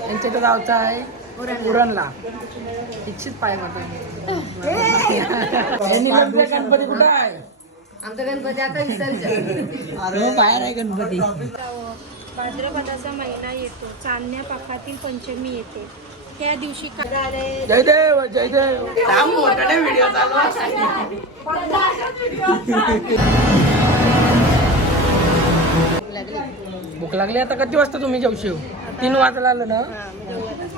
यांच्या इथं जायचं आहे उरणला. इच्छित पाय मारतो. गणपती कुठं आहे? आमचा गणपती आता विसर्जन. अरे बाहेर आहे गणपती. भाद्रपदाचा महिना येतो, चांदण्या पाखातील पंचमी येते. त्या दिवशी काय जयदेव जयदेव. मोठा व्हिडिओ चालू भूक लागली. आता किती वाजता तुम्ही जेवशील? 3 वाजायला आलं ना?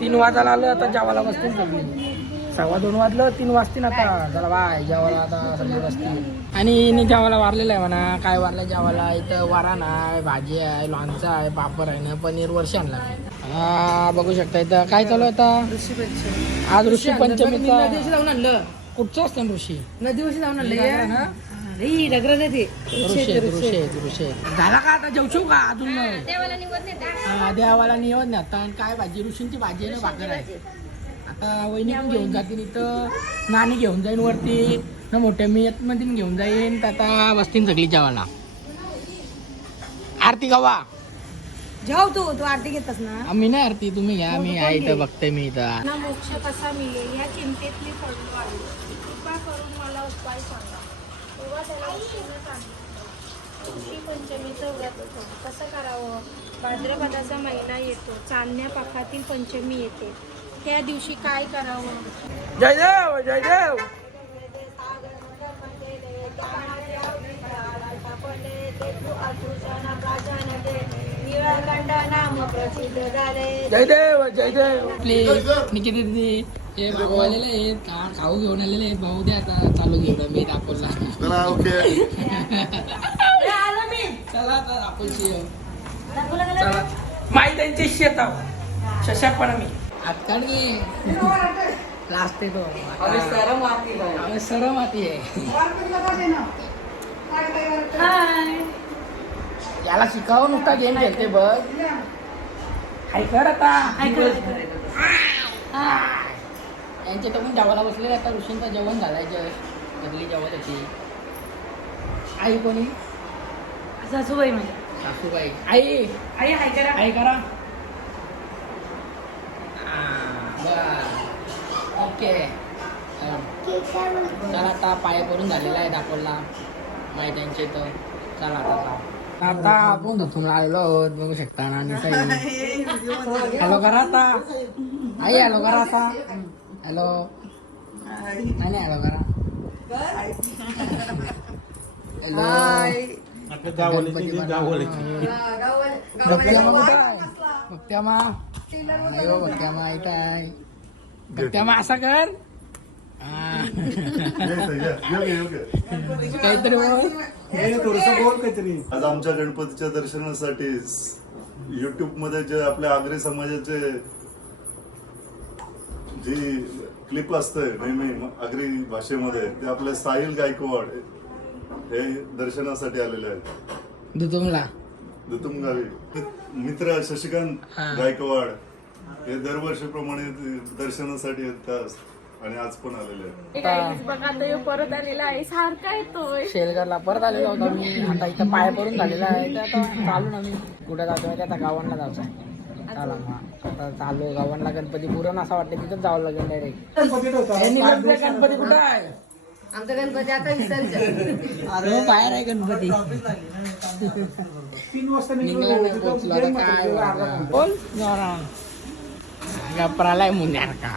3 वाजायला आलं. आता जेवायला बसतील सगळी. 2:15 वाजलं, 3 वाजतील आता. चला बाय जेवायला आता सगळे बसतील. आणि हिने जेवायला वारलेलं आहे म्हणा. काय वारलं जेवायला? इथं वारण आहे, भाजी आहे, लोणचं आहे, पापड आहे ना, पनीर वर्ष आणला. हा बघू शकता. इथं काय चालू आहे आता? आज ऋषी पंचमीचा. नदीवशी जाऊन आणलं. कुठचं असतं ऋषी? नदीवशी जाऊन आणलं ना? डगरं ते ऋषी झाला का आता? जेवशो का अजून? देवाला निवड नाही. हा देवाला निवड नाही आता. काय भाजी? ऋषींची भाजी आहे ना, भाकर आहे. आता वहिनी पण घेऊन जातील. इथं नानी घेऊन जाईन वरती ना, मोठ्या मी मध्ये घेऊन जाईन. तर आता बसतील सगळी जेवायला. आरती गावा जाऊ तू आरती घेतस ना. आम्ही नाही आरती, तुम्ही घ्या. मी आहे इथं, बघते मी इथं. ना मोक्ष कसा मिळेल या चिंतेत मी पडलो आहे. कृपा करून मला उपाय सांगा. तेव्हा त्याला ऋषीनं सांगितलं, ऋषी पंचमीचं व्रत होतं. कसं करावं? भाद्रपदाचा महिना येतो, चांदण्या पाखातील पंचमी येते. त्या दिवशी काय करावं? जयदेव जयदेव. जयदेव जयदेव. निकिती दिदी हे भाऊलेले आहेत का? खाऊ घेऊन आलेले आहेत. भाऊ द्या आता. चालू घेऊन मी दाखवला. चला आता दाखवशी. चला माई त्यांची शेत शशाक पण मी आता लास्ट येतो. सरम माती आहे. याला शिकावं नुसता गेम खेळते बघ. हाय कर आता. यांच्या तर पण जेवायला बसले. आता ऋषींचं जेवण घालायचं. सगळी जेवत होती. आई कोणी? सासूबाई म्हणजे सासूबाई. आई आई हाय करा. आई करा. ओके चला आता पाय करून झालेला आहे दाखवला माहिती त्यांचे. तर चला आता आपण धुतून आलेलो आहोत. बघू शकता ना. हॅलो करा आता. आई हॅलो करा आता. हॅलो नाही हॅलो करा. हॅलो भक्त्यामा भक्त्यामा इथं आहे. भक्त्यामा असा कर. काहीतरी आज आमच्या गणपतीच्या दर्शनासाठी युट्यूब मध्ये जे आपल्या आगरी समाजाचे जी क्लिप असते नेहमी आगरी भाषेमध्ये, ते आपले साहिल गायकवाड हे दर्शनासाठी आलेले आहेत. दुतुम गावी. मित्र शशिकांत गायकवाड हे दरवर्षीप्रमाणे दर्शनासाठी येतात आणि आज पण आलेले आहेत. बघा परत आलेला आहे. सारखा येतोय. शेलगरला परत आलेलो होतो मी. आता इथं पाय पडून झालेला आहे. तर आता चालू ना मी कुठे जातो माहिती? आता गावांना जायचं आहे. चला मग आता चालू गावांना. गणपती पुरण असं वाटतं तिथंच जावं लागेल डायरेक्ट. गणपती कुठं आहे? आमचा गणपती आता विसर्जन. अरे बाहेर आहे गणपती. निघला नाही पोचलो. आता काय बोल जरा गप्रालाय मुन्यार का.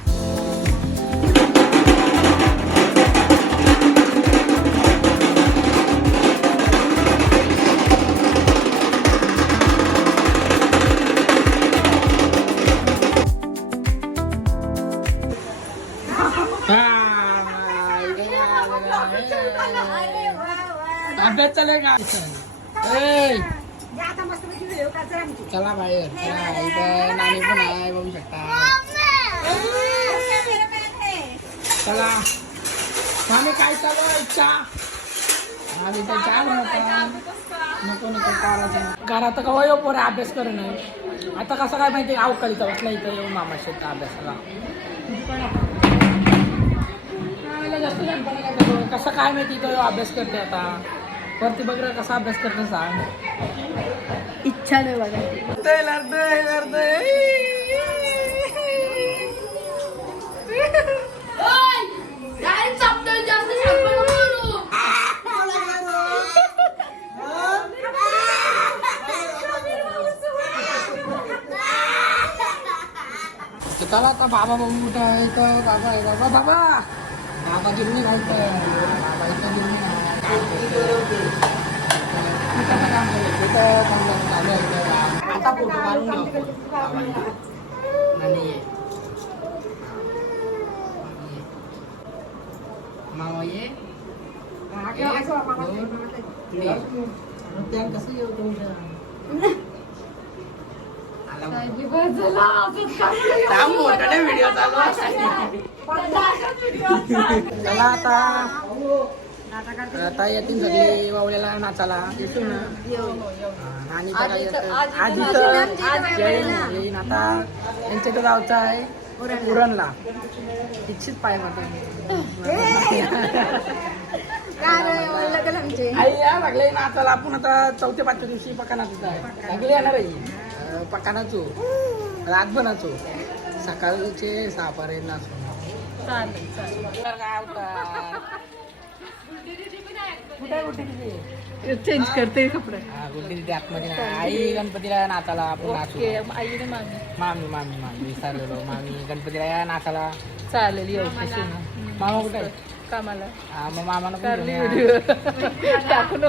अभ्यास चालू का? चला बाहेर. इथं नाणी पण आहे बघू शकता. चला आम्ही काय चालू आहे? चहा. आम्ही तर चहा बनवता. नको करायचं. घरात कवा येऊ पोरे अभ्यास करू नये. आता कसं काय माहिती? अवकाळीचा बसला इथं येऊन मामा शेतचा अभ्यासाला. जास्त कसं काय माहिती इथं अभ्यास करते. आता वरती बघ कसा अभ्यास करते सांग. इच्छा नाही बघा. तर चला आता बाबा बघू कुठं आहे तर बाबा आहे बाबा बाबा बाबा गिरणी घालतं बाबा इथं गिरणी काम चालू आहे आता फोटो काढून घेऊ आणि मामा ये कसं येऊ तुमच्या मोठ्याने व्हिडिओ चालू चला आता येतील सगळे वावळ्याला नाचाला येतो ना आणि आधी तर येईन आता यांच्याकडे जायचं आहे पुरणला इच्छित पाय आई या लागले नाचाला आपण आता 4-5 दिवशी पकानाच आहे लागले येणार आहे पकानाचो रातभर नाचो सकाळचे 6 पर्यंत नाचो चेंज करते कपडे गुड्डी आतमध्ये आई गणपतीला नाचाला आपण नाचू मामी मामी मामी विसरलेलो मामी गणपतीला या नाचाला चालेल येऊ मामा कुठे आहे कामाला मग मामाला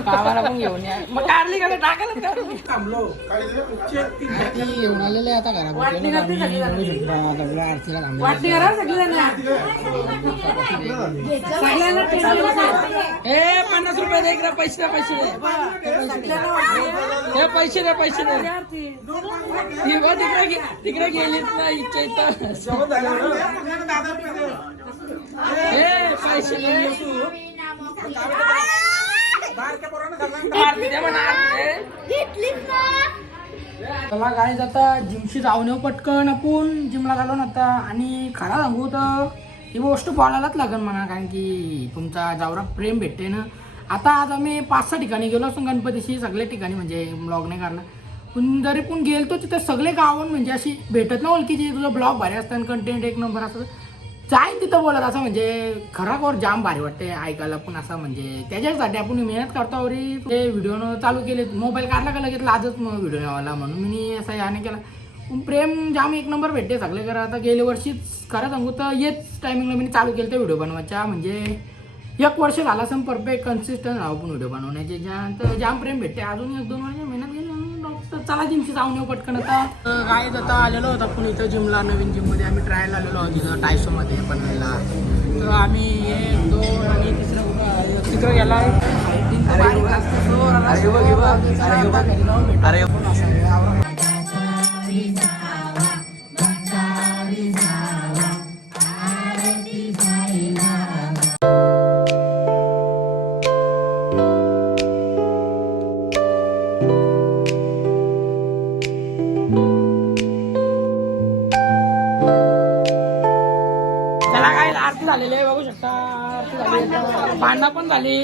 मामाला पण घेऊन या मग कारली कडे टाकायला थांबलो घेऊन आलेले आता घरात आरतीला ए 50 रुपये दे इकडे पैसे दे पैसे तिकडे गेलीत ना इच्छा इथं पैसे मला काय आता जिमशी जाऊन येऊ पटकन आपण जिमला घालू ना आता आणि खरा सांगू तर ही गोष्ट बोलायलाच लागेल म्हणा कारण की तुमचा जेवढा प्रेम भेटते ना आता आज आम्ही 5-6 ठिकाणी गेलो असतो गणपतीशी सगळ्या ठिकाणी म्हणजे ब्लॉग नाही करणार पण जरी पण गेलतो तिथे सगळे गावून म्हणजे अशी भेटत ना ओळखीची तुझं ब्लॉग भारी असतं कंटेंट एक नंबर असतं जाईन तिथं बोलत असं म्हणजे खराखोर जाम भारी वाटते ऐकायला पण असं म्हणजे त्याच्यासाठी आपण मेहनत करतो अवरी ते व्हिडिओ चालू केले मोबाईल काढला का लगेच लाजच मग व्हिडिओ लावायला म्हणून मी असा याने केला पण प्रेम जाम एक नंबर भेटते सगळे करा आता गेल्या वर्षीच खरं सांगू तर येच टायमिंगला मी चालू केलं व्हिडिओ बनवायच्या म्हणजे 1 वर्ष झाला असं परफेक्ट कन्सिस्टंट राहू पण व्हिडिओ बनवण्याचे तर जाम प्रेम भेटते अजून 1-2 वर्ष मेहनत गेली तर चला जिमशी जाऊन येऊ पटकन आता काय आता आलेलो होता आपण इथं जिमला नवीन जिममध्ये आम्ही ट्रायल आलेलो आहोत तिथं टायसोमध्ये बनवायला तर आम्ही 1, 2 आणि तिकडं गेला अरे आरती झालेली आहे बघू शकता आरती झाली भांडणं पण झाली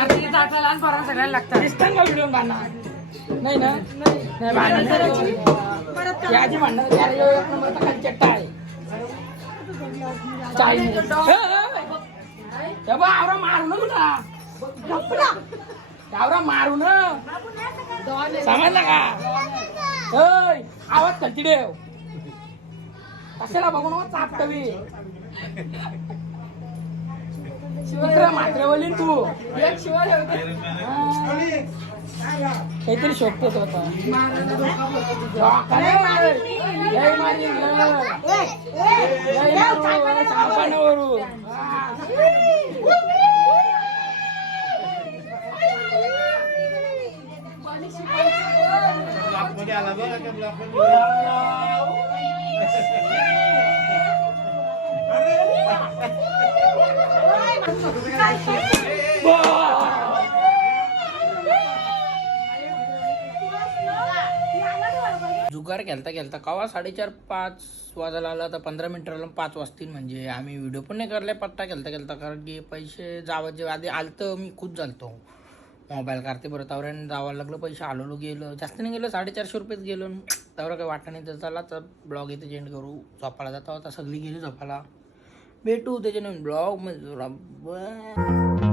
आरती लहान पोरांना सगळ्याला लागतात दिसतात का व्हिडिओ भांडणं नाही ना नाही भांडण याची भांडण चट्टा आहे आवरा मारू ना तुला आवरा मारू ना समजलं का आवाज खलती देव कशाला बघून चापटवी मात्र बोली तू काहीतरी शोधतोच होता जुगार खेळता कवा 4:30-5 वाजायला आला तर 15 मिनिटाला 5 वाजतील म्हणजे आम्ही व्हिडिओ पण नाही करले पत्ता खेळता कारण की पैसे जावायचे आधी आलतं मी खुद झालतो मोबाईल करते बरं तवऱ्याने जावं लागलं पैसे आलो गेलो जास्त नाही गेलो 450 रुपयेच गेलो तवरा काही वाटत नाही तर चला तर ब्लॉग इथे चेंज करू झोपायला जाता होता सगळी गेली झोपायला भेटू त्याच्याने ब्लॉग मध्ये